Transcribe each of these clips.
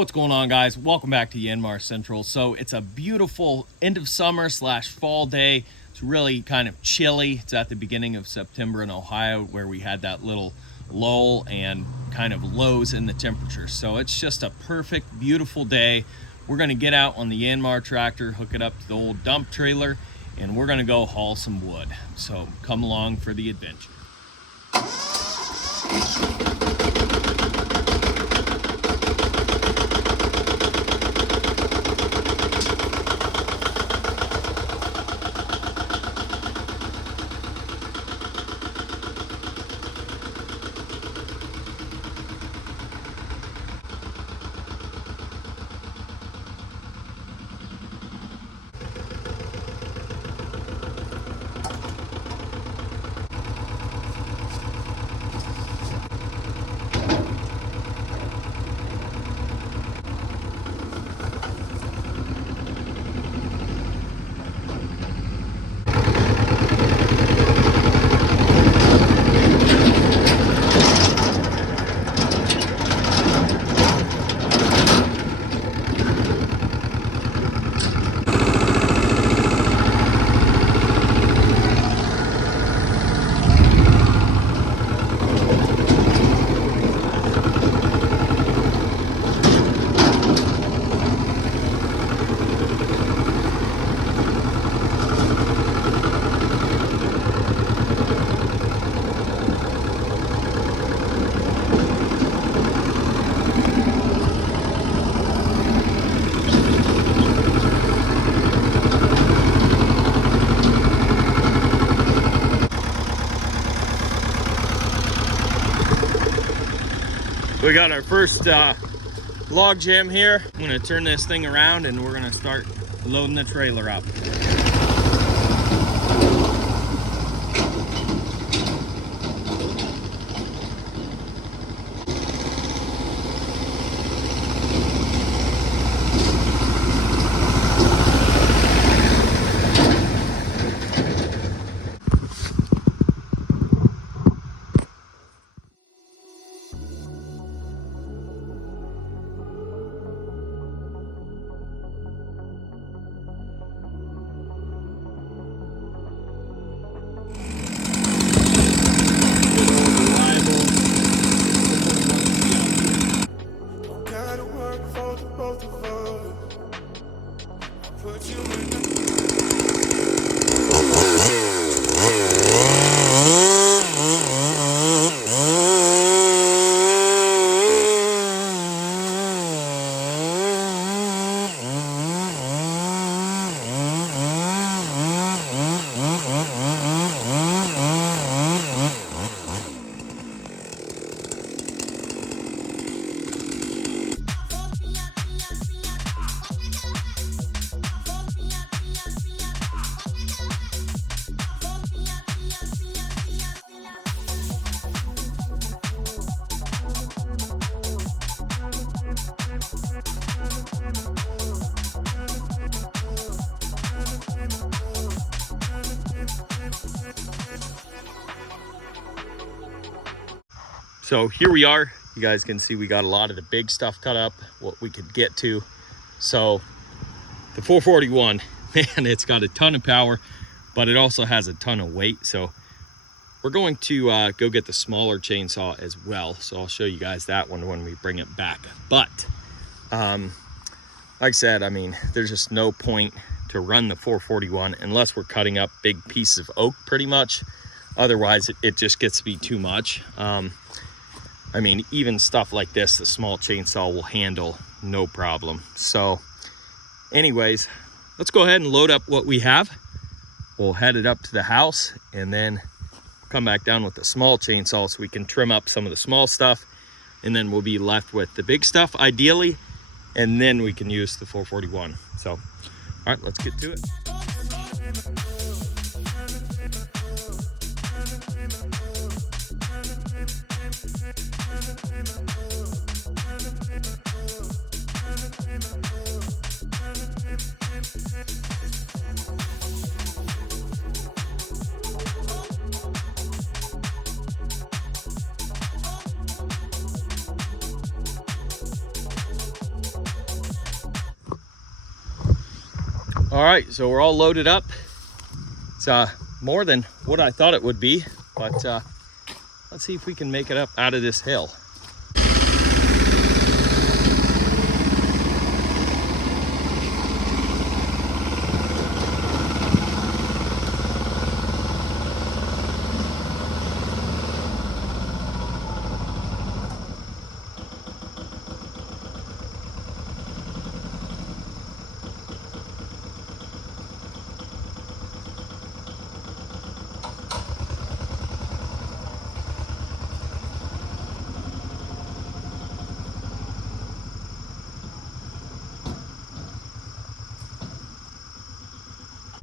What's going on, guys? Welcome back to Yanmar Central. So it's a beautiful end of summer / fall day. It's really kind of chilly. It's at the beginning of September in Ohio, where we had that little lull and kind of lows in the temperature. So it's just a perfect, beautiful day. We're going to get out on the Yanmar tractor, hook it up to the old dump trailer, and we're going to go haul some wood. So come along for the adventure. We got our first log jam here. I'm gonna turn this thing around and we're gonna start loading the trailer up. So here we are. You guys can see we got a lot of the big stuff cut up, what we could get to. So the 441, man, it's got a ton of power, but it also has a ton of weight. So we're going to go get the smaller chainsaw as well. So I'll show you guys that one when we bring it back. But like I said, I mean, there's just no point to run the 441 unless we're cutting up big pieces of oak pretty much. Otherwise, it just gets to be too much. I mean, even stuff like this, the small chainsaw will handle no problem. So anyways, let's go ahead and load up what we have. We'll head it up to the house and then come back down with the small chainsaw so we can trim up some of the small stuff. And then we'll be left with the big stuff, ideally. And then we can use the 441. So, all right, let's get to it. All right, so we're all loaded up. It's more than what I thought it would be, but let's see if we can make it up out of this hill.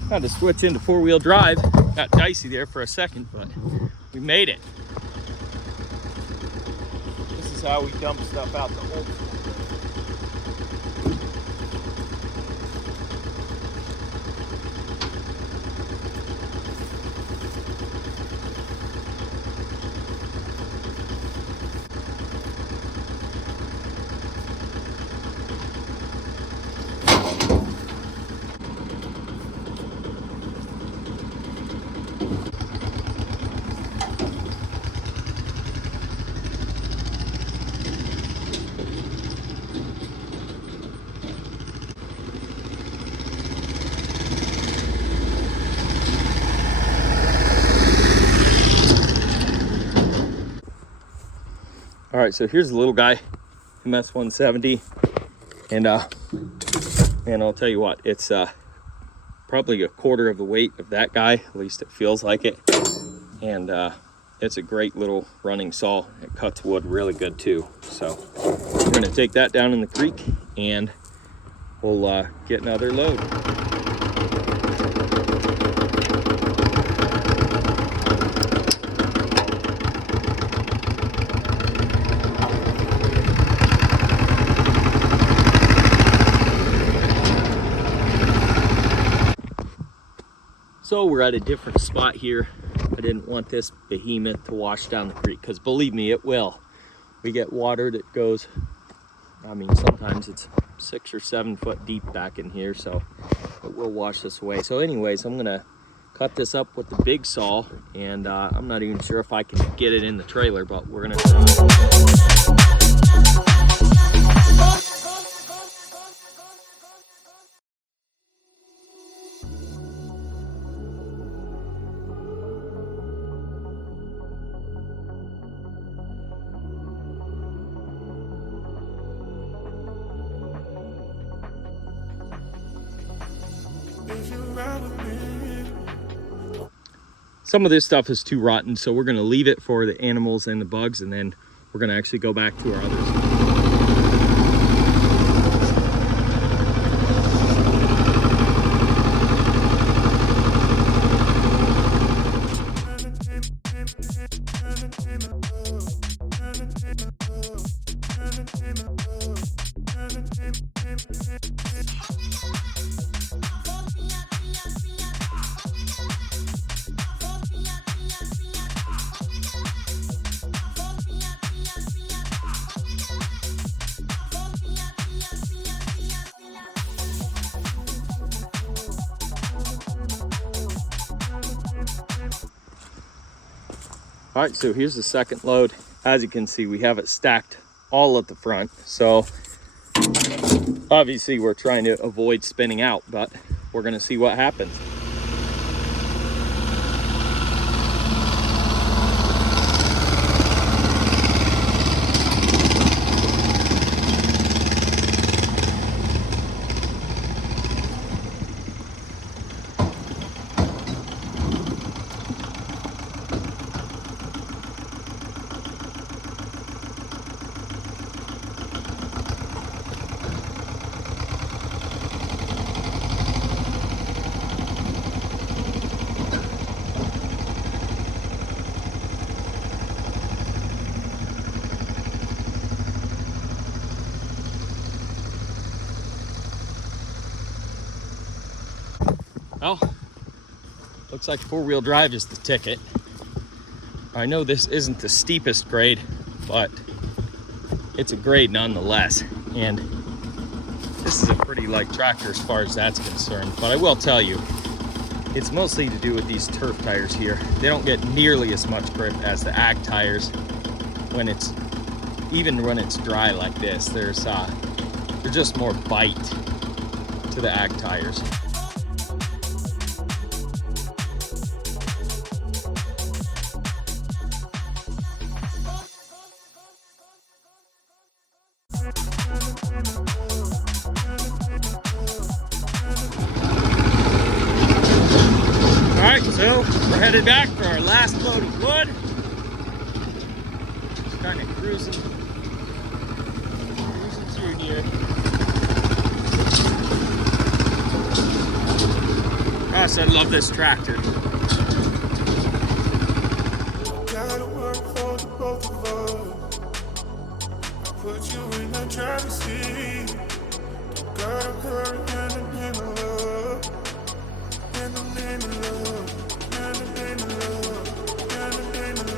Had to switch into four-wheel drive. Got dicey there for a second, but we made it. This is how we dump stuff out the hole. All right, so here's the little guy, MS-170, and man, I'll tell you what, it's probably a quarter of the weight of that guy, at least it feels like it, and it's a great little running saw. It cuts wood really good too. So we're gonna take that down in the creek and we'll get another load. So we're at a different spot here. I didn't want this behemoth to wash down the creek, because believe me, it will. We get water that goes, I mean, sometimes it's 6 or 7 foot deep back in here, so it will wash this away. So anyways, I'm gonna cut this up with the big saw, and I'm not even sure if I can get it in the trailer, but we're gonna Some of this stuff is too rotten, so we're gonna leave it for the animals and the bugs, and then we're gonna actually go back to our others. All right, so here's the second load. As you can see, we have it stacked all at the front. So obviously we're trying to avoid spinning out, but we're gonna see what happens. Well, looks like four-wheel drive is the ticket. I know this isn't the steepest grade, but it's a grade nonetheless. And this is a pretty light tractor as far as that's concerned. But I will tell you, it's mostly to do with these turf tires here. They don't get nearly as much grip as the ag tires even when it's dry like this. There's just more bite to the ag tires. Alright, so we're headed back for our last load of wood. Just kind of cruising through here. Gosh, I love this tractor. Gotta work for the both of us. I put you in the driver's seat. Gotta hurry in the love. In the love. In the love. In the love. In the love. In the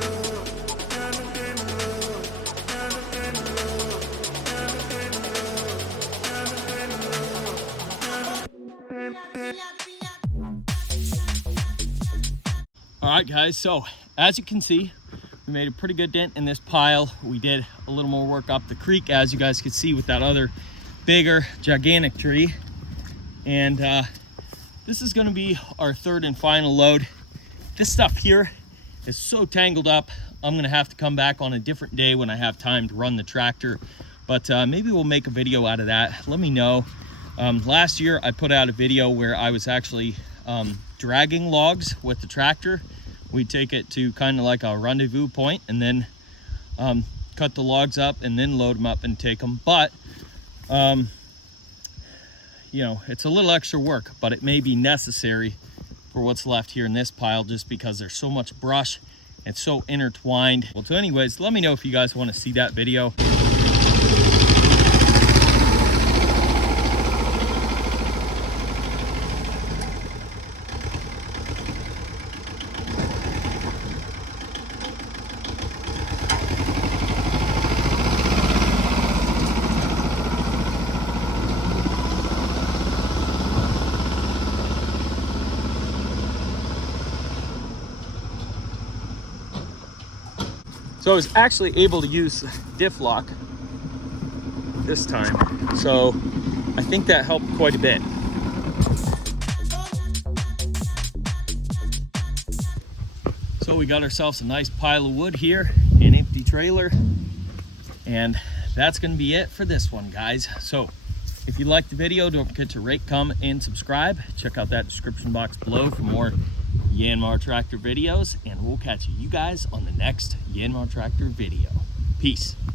All right, guys, so as you can see, we made a pretty good dent in this pile. We did a little more work up the creek, as you guys could see, with that other bigger, gigantic tree. And this is gonna be our third and final load. This stuff here is so tangled up, I'm gonna have to come back on a different day when I have time to run the tractor. But maybe we'll make a video out of that. Let me know. Last year, I put out a video where I was actually dragging logs with the tractor. We take it to kind of like a rendezvous point and then cut the logs up and then load them up and take them. But you know, it's a little extra work, but it may be necessary for what's left here in this pile, just because there's so much brush. It's so intertwined. Well, so anyways, let me know if you guys want to see that video. So I was actually able to use diff lock this time. So I think that helped quite a bit. So we got ourselves a nice pile of wood here, an empty trailer, and that's gonna be it for this one, guys. So if you liked the video, don't forget to rate, comment, and subscribe. Check out that description box below for more Yanmar tractor videos, and we'll catch you guys on the next Yanmar tractor video. Peace.